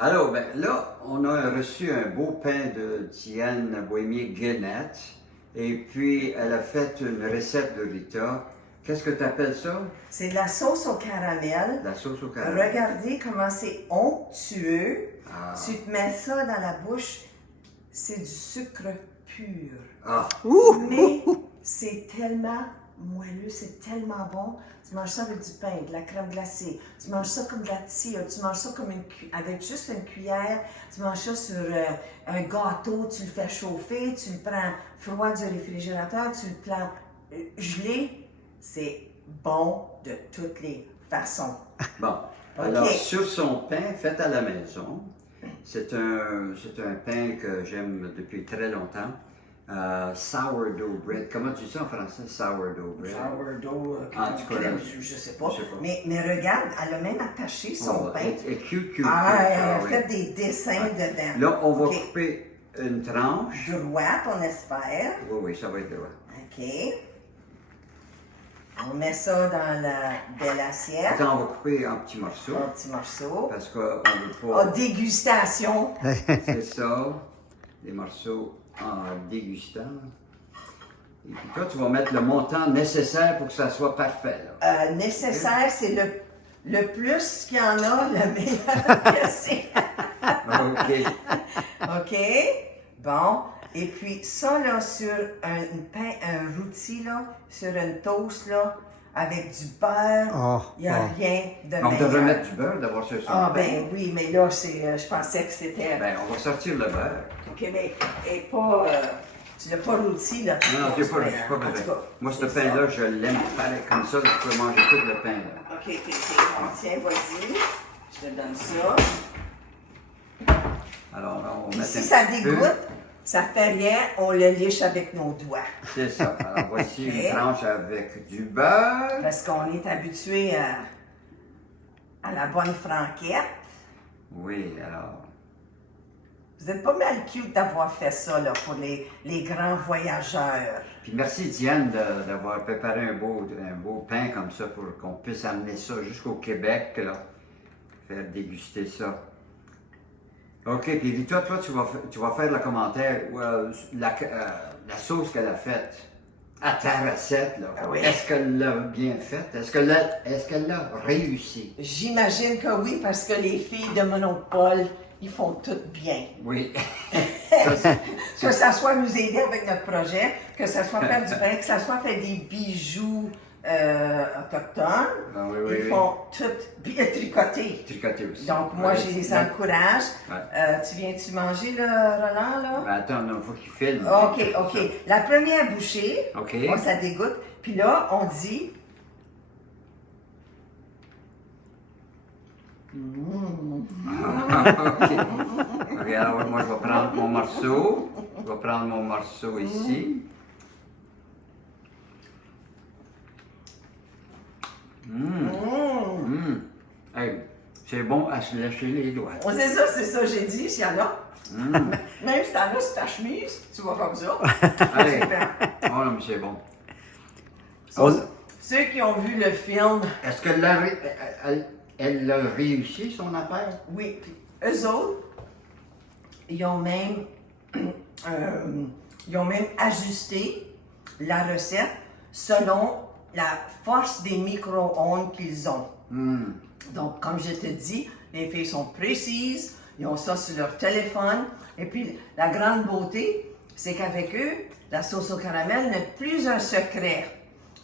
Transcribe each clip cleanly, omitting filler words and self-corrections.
Alors, ben, là, on a reçu un beau pain de Diane Bohémier-Guénette. Et puis, elle a fait une recette de Rita. Qu'est-ce que tu appelles ça? C'est de la sauce au caramel. La sauce au caramel. Regardez comment c'est onctueux. Ah. Tu te mets ça dans la bouche, c'est du sucre pur. Ah, Mais c'est tellement moelleux, c'est tellement bon. Tu manges ça avec du pain, de la crème glacée. Tu manges ça comme de la tire. Tu manges ça comme avec juste une cuillère. Tu manges ça sur un gâteau. Tu le fais chauffer. Tu le prends froid du réfrigérateur. Tu le prends gelé. C'est bon de toutes les façons. bon. Alors, sur son pain fait à la maison, c'est un pain que j'aime depuis très longtemps. Sourdough bread. Comment tu dis ça en français? Sourdough bread. Sourdough, En tout cas, je sais pas. Mais regarde, elle a même attaché son pain. Et cute. Elle a fait des dessins dedans. Là, on va couper une tranche. Droite, on espère. Oui, ça va être droit. OK. On met ça dans la belle assiette. Attends, on va couper en petits morceaux. En petits morceaux. Parce qu'on ne veut pas... Oh, dégustation. C'est ça. Des morceaux en dégustant. Et puis toi, tu vas mettre le montant nécessaire pour que ça soit parfait. Là. Nécessaire, c'est le plus qu'il y en a, le meilleur que c'est. OK. OK? Bon. Et puis ça, là, sur un rôti, là, sur une toast, là, avec du beurre, il n'y a rien de meilleur. On devrait mettre du beurre d'abord sur son pain. Ben oui, mais là, je pensais que c'était... Ben, on va sortir le beurre. OK, mais pas... tu l'as pas rôti, là. Non, c'est pas besoin. Moi, ce pain-là, je l'aime pareil. Comme ça, je peux manger tout le pain. Là. OK. Bon, tiens, vas-y. Je te donne ça. Alors, là, on Puis met si un ça petit dégoûte, peu. ça fait rien, on le liche avec nos doigts. C'est ça. Alors, voici une tranche avec du beurre. Parce qu'on est habitué à la bonne franquette. Oui, alors... Vous êtes pas mal cute d'avoir fait ça là, pour les grands voyageurs. Puis merci Diane d'avoir préparé un beau pain comme ça pour qu'on puisse amener ça jusqu'au Québec, là. Faire déguster ça. OK, puis Rita, toi, tu vas faire le commentaire, la sauce qu'elle a faite à ta recette, là. Ah oui. Est-ce qu'elle l'a bien faite? Est-ce qu'elle l'a réussi? J'imagine que oui, parce que les filles de Monopole, ils font tout bien. Oui. Que ça soit nous aider avec notre projet, que ça soit faire du pain, que ça soit faire des bijoux autochtones, ils font tout bien tricoter. Tricoter aussi. Donc, moi, je les encourage. Ouais. Tu viens-tu manger, là, Roland, là? Ben, attends, il faut qu'il filme. OK. La première bouchée, OK. ça dégoûte. Puis là, on dit... OK. OK, alors moi, je vais prendre mon morceau. Je vais prendre mon morceau ici. Hey, c'est bon à se lâcher les doigts. Oh, c'est ça, j'ai dit, s'il y en a. Même si t'en as sur ta chemise, tu vas comme ça. Allez. Super. Oh non, mais c'est bon. Ceux qui ont vu le film, Est-ce qu'elle elle a réussi son affaire? oui, puis eux autres, ils ont même ajusté la recette selon la force des micro-ondes qu'ils ont. Donc, comme je te dis, les filles sont précises, ils ont ça sur leur téléphone. Et puis, la grande beauté, c'est qu'avec eux, la sauce au caramel n'est plus un secret.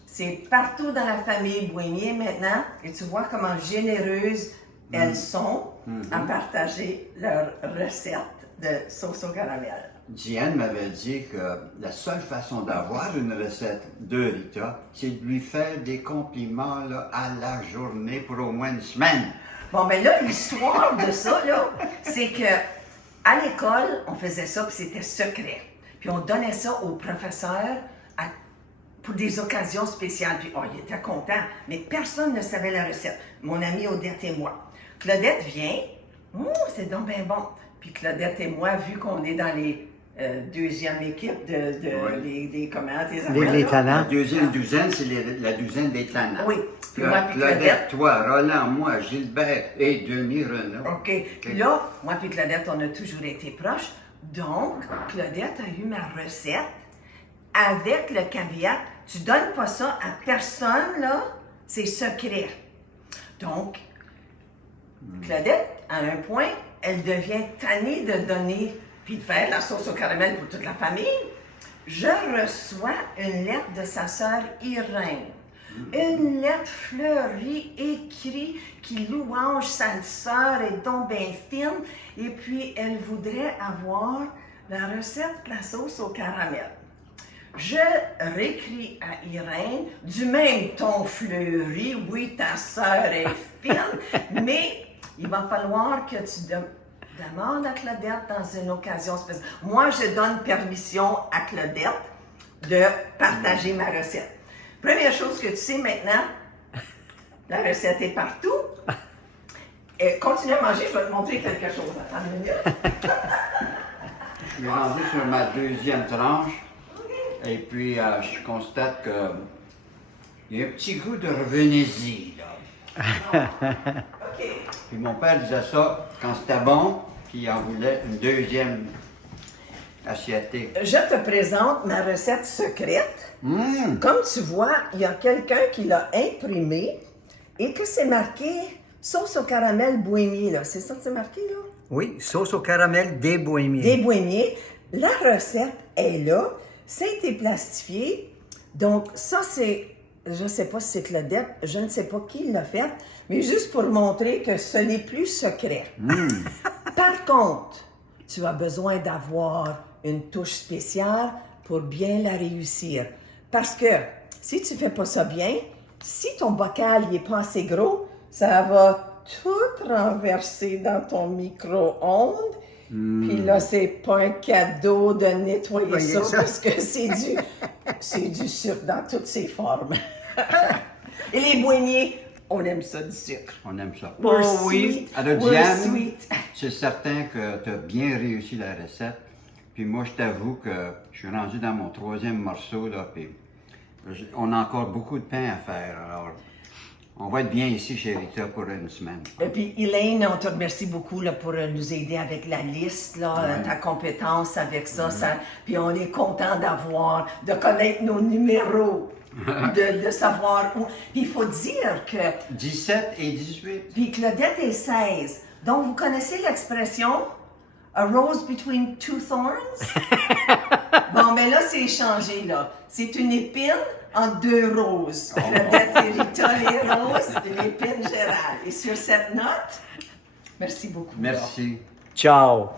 C'est partout dans la famille Bohémier maintenant. Et tu vois comment généreuses elles sont à partager leur recette de sauce au caramel. Diane m'avait dit que la seule façon d'avoir une recette de Rita, c'est de lui faire des compliments là, à la journée pour au moins une semaine. Bon, mais là, l'histoire de ça, là, c'est que à l'école, on faisait ça, puis c'était secret. Puis on donnait ça aux professeurs pour des occasions spéciales. Puis, ils étaient contents, mais personne ne savait la recette. Mon amie Odette et moi. Claudette vient, c'est donc bien bon. Puis Claudette et moi, vu qu'on est dans les deuxième équipe des comment, tes Les La talents. deuxième douzaine, c'est la douzaine des tannants. Oui. Puis moi, puis Claudette. Toi, Roland, moi, Gilbert et Denis Renaud. OK. Puis là, moi puis Claudette, on a toujours été proches. Donc, Claudette a eu ma recette avec le caveat. Tu donnes pas ça à personne, là. C'est secret. Donc, Claudette, à un point, elle devient tannée de donner puis de faire la sauce au caramel pour toute la famille. Je reçois une lettre de sa sœur Irène. Une lettre fleurie, écrite, qui louange sa sœur est donc bien fine. Et puis, elle voudrait avoir la recette de la sauce au caramel. Je réécris à Irène, du même ton fleuri, oui, ta sœur est fine, mais il va falloir que tu demandes à Claudette dans une occasion spéciale. Moi, je donne permission à Claudette de partager ma recette. Première chose que tu sais maintenant, la recette est partout. Continue à manger, je vais te montrer quelque chose. Attends une minute. Je suis rendu sur ma deuxième tranche. Et puis, je constate que il y a un petit goût de revenez-y, là. OK. Puis mon père disait ça quand c'était bon, puis il en voulait une deuxième assiette. Je te présente ma recette secrète. Comme tu vois, il y a quelqu'un qui l'a imprimée et que c'est marqué sauce au caramel bohémien, là. C'est ça que c'est marqué, là? Oui, sauce au caramel des bohémiens. Des bohémiens. La recette est là. Ça a été plastifié. Donc, ça, c'est, je ne sais pas si c'est Claudette, je ne sais pas qui l'a fait, mais juste pour montrer que ce n'est plus secret. Par contre, tu as besoin d'avoir une touche spéciale pour bien la réussir. Parce que si tu ne fais pas ça bien, si ton bocal n'est pas assez gros, ça va tout renverser dans ton micro-ondes. Puis là, c'est pas un cadeau de nettoyer ça parce que c'est du sucre dans toutes ses formes. Et les bohémiens, on aime ça du sucre. On aime ça. We're oui. sweet. Alors, We're Diane, sweet. c'est certain que tu as bien réussi la recette. Puis moi, je t'avoue que je suis rendu dans mon troisième morceau, là, puis on a encore beaucoup de pain à faire. Alors, on va être bien ici chez Rita pour une semaine. Et puis, Elaine, on te remercie beaucoup là, pour nous aider avec la liste, là, ta compétence avec ça, ça. Puis on est content de connaître nos numéros, de savoir où. Puis il faut dire que... 17 et 18. Puis Claudette est 16. Donc, vous connaissez l'expression « a rose between two thorns » Bon, mais là, c'est changé, là. C'est une épine entre deux roses. Claudette et Rita, les roses, et l'épine Gérald. Et sur cette note, merci beaucoup. Merci. Ciao.